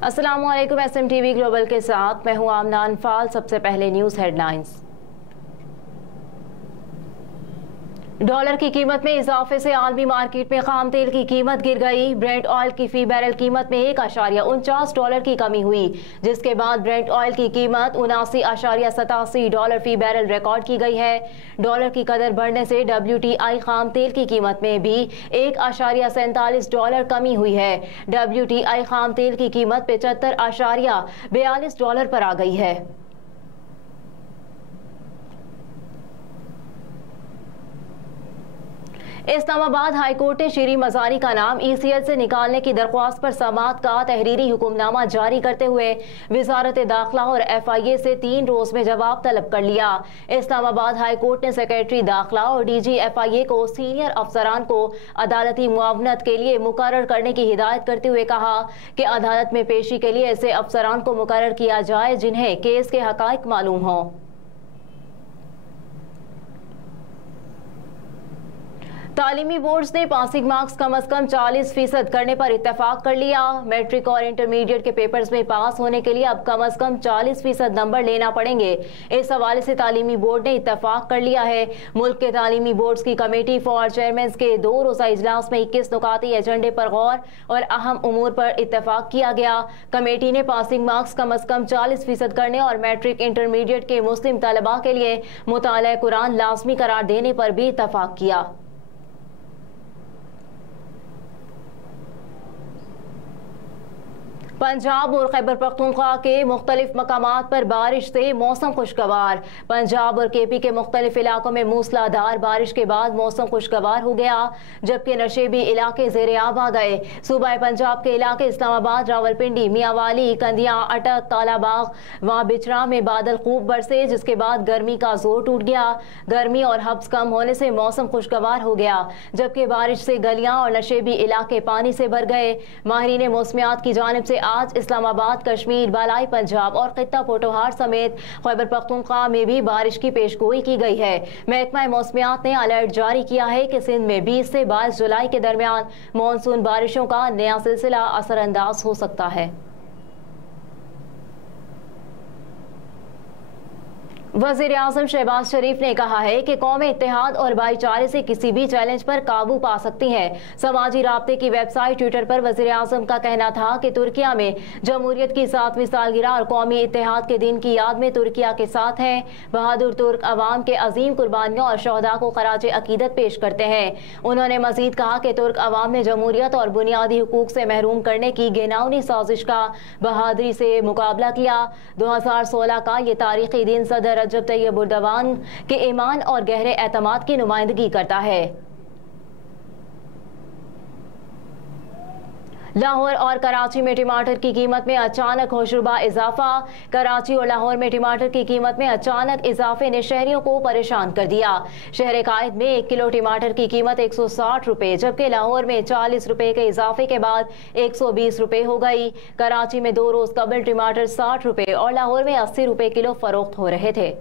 अस्सलामुअलैकुम। SMTV global के साथ मैं हूं आमना अनफाल। सबसे पहले न्यूज़ हेडलाइंस। डॉलर की कीमत में इजाफे से आलमी मार्केट में खाम तेल की कीमत गिर गई। ब्रेंट ऑयल की फी बैरल कीमत में $1.49 की कमी हुई, जिसके बाद ब्रेंट ऑयल की कीमत $79.87 फी बैरल रिकॉर्ड की गई है। डॉलर की कदर बढ़ने से WTI खाम तेल की कीमत में भी $1.47 कमी हुई है। WTI खाम तेल की कीमत $75.42 पर आ गई है। इस्लामाबाद हाईकोर्ट ने शीरी मजारी का नाम ECL से निकालने की दरख्वास्त पर समाअत का तहरीरी हुक्मनामा जारी करते हुए वजारत दाखिला और FIA से 3 रोज में जवाब तलब कर लिया। इस्लामाबाद हाईकोर्ट ने सेक्रेटरी दाखिला और DG FIA को सीनियर अफसरान को अदालती मुआवनत के लिए मुकर्रर करने की हिदायत करते हुए कहा कि अदालत में पेशी के लिए ऐसे अफसरान को मुकर्रर किया जाए जिन्हें केस के हकाइक मालूम हों। तालीमी बोर्ड्स ने पासिंग मार्क्स कम अज कम 40% करने पर इत्तेफाक कर लिया। मैट्रिक और इंटरमीडिएट के पेपर्स में पास होने के लिए अब कम अज कम 40% नंबर लेना पड़ेंगे। इस हवाले से तालीमी बोर्ड ने इत्तेफाक कर लिया है। मुल्क के तालीमी बोर्ड्स की कमेटी फॉर चेयरमैन के 2 रोज़ा इजलास में 21 नुकाती एजेंडे पर गौर और अहम उमूर पर इत्तेफाक किया गया। कमेटी ने पासिंग मार्क्स कम अज कम 40% करने और मैट्रिक इंटरमीडिएट के मुस्लिम तलबा के लिए मुताला कुरान लाजमी करार देने पर भी इत्तेफाक किया। पंजाब और खैबर पख्तूनख्वा के मुख्तलिफ मकामात पर बारिश से मौसम खुशगवार। पंजाब और KP के मुख्तलिफ इलाकों में मूसलाधार बारिश के बाद मौसम खुशगवार हो गया, जबकि नशेबी इलाके ज़ेर-ए-आब आ गए। सूबाए पंजाब के इलाके इस्लामाबाद, रावलपिंडी, मियांवाली, कंदिया, अटक, तालाबाग व बिचरा में बादल खूब बरसे, जिसके बाद गर्मी का जोर टूट गया। गर्मी और हब्स कम होने से मौसम खुशगवार हो गया, जबकि बारिश से गलियां और नशेबी इलाके पानी से भर गए। माहिरीन मौसमियात की जानिब से आज इस्लामाबाद, कश्मीर, बालाई पंजाब और खित्ता पोटोहार समेत खैबर पख्तूनख्वा में भी बारिश की पेशगोई की गई है। महकमा मौसमियात ने अलर्ट जारी किया है कि सिंध में 20 से 22 जुलाई के दरमियान मानसून बारिशों का नया सिलसिला असरअंदाज हो सकता है। वज़ीर आज़म शहबाज शरीफ ने कहा है कि कौम इत्तेहाद और भाईचारे से किसी भी चैलेंज पर काबू पा सकती है। समाजी राब्ते की वेबसाइट ट्विटर पर वज़ीर आज़म का कहना था कि तुर्किया में जमहूरियत की 7वीं सालगिरह और कौमी इत्तेहाद के दिन की याद में तुर्किया के साथ हैं। बहादुर तुर्क अवाम के अजीम कुर्बानियों और शहदा को खराज अकीदत पेश करते हैं। उन्होंने मजीद कहा कि तुर्क अवाम ने जमहूरियत और बुनियादी हुकूक से महरूम करने की घिनौनी साजिश का बहादुरी से मुकाबला किया। 2016 का ये तारीखी दिन सदर रजब तैयब एर्दोगान के ईमान और गहरे एतमाद की नुमाइंदगी करता है। लाहौर और कराची में टमाटर की कीमत में अचानक होशरुबा इजाफा। कराची और लाहौर में टमाटर की कीमत में अचानक इजाफे ने शहरियों को परेशान कर दिया। शहर कायद में 1 किलो टमाटर की कीमत 160 रुपये, जबकि लाहौर में 40 रुपये के इजाफे के बाद 120 रुपये हो गई। कराची में 2 रोज कबल टमाटर 60 रुपये और लाहौर में 80 रुपये किलो फरोख्त हो रहे थे।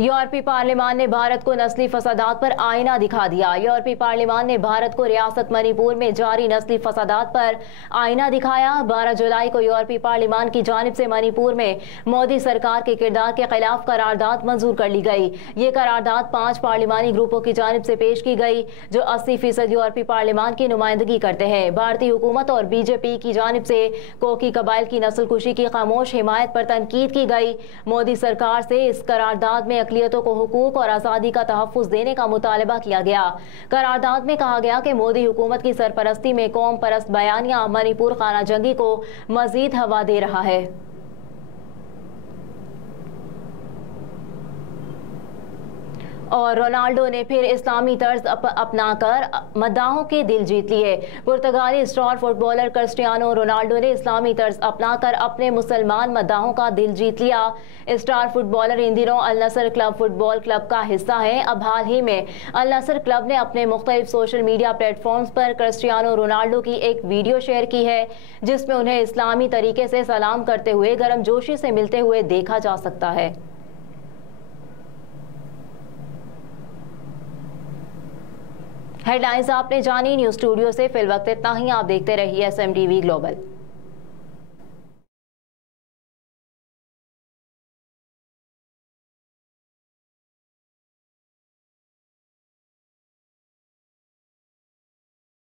यूरोपीय पार्लियामान ने भारत को नस्ली फसादात पर आईना दिखा दिया। यूरोपीय पार्लियामान ने भारत को रियासत मणिपुर में जारी नस्ली फसादात पर आईना दिखाया। 12 जुलाई को यूरोपीय पार्लियामान की जानिब से मणिपुर में मोदी सरकार के किरदार के खिलाफ करारदाद मंजूर कर ली गई। ये करारदाद 5 पार्लियामानी ग्रुपों की जानिब से पेश की गई, जो 80% यूरोपीय पार्लियामान की नुमाइंदगी करते हैं। भारतीय हुकूमत और BJP की जानिब से कोकी कबाइल की नस्लकुशी की खामोश हिमायत पर तनकीद की गई। मोदी सरकार से इस करारदाद में अक़लियतों को हुकूक और आज़ादी का तहफ़्फ़ुज़ देने का मुतालबा किया गया। करारदाद में कहा गया कि मोदी हुकूमत की सरपरस्ती में कौम परस्त बयानिया मणिपुर खाना जंगी को मज़ीद हवा दे रहा है। और रोनाल्डो ने फिर इस्लामी तर्ज अपनाकर मद्दाहों के दिल जीत लिए। पुर्तगाली स्टार फुटबॉलर क्रिस्टियानो रोनाल्डो ने इस्लामी तर्ज अपनाकर अपने मुसलमान मद्दाहों का दिल जीत लिया। स्टार फुटबॉलर इन दिनों अल नसर क्लब फुटबॉल क्लब का हिस्सा है। अब हाल ही में अल नसर क्लब ने अपने मुख्तलिफ सोशल मीडिया प्लेटफॉर्म्स पर क्रिस्टियानो रोनाल्डो की एक वीडियो शेयर की है, जिसमें उन्हें इस्लामी तरीके से सलाम करते हुए गर्मजोशी से मिलते हुए देखा जा सकता है। हेडलाइंस आपने जानी। न्यूज स्टूडियो से फिल वक्त इतना ही। आप देखते रहिए SMTV ग्लोबल।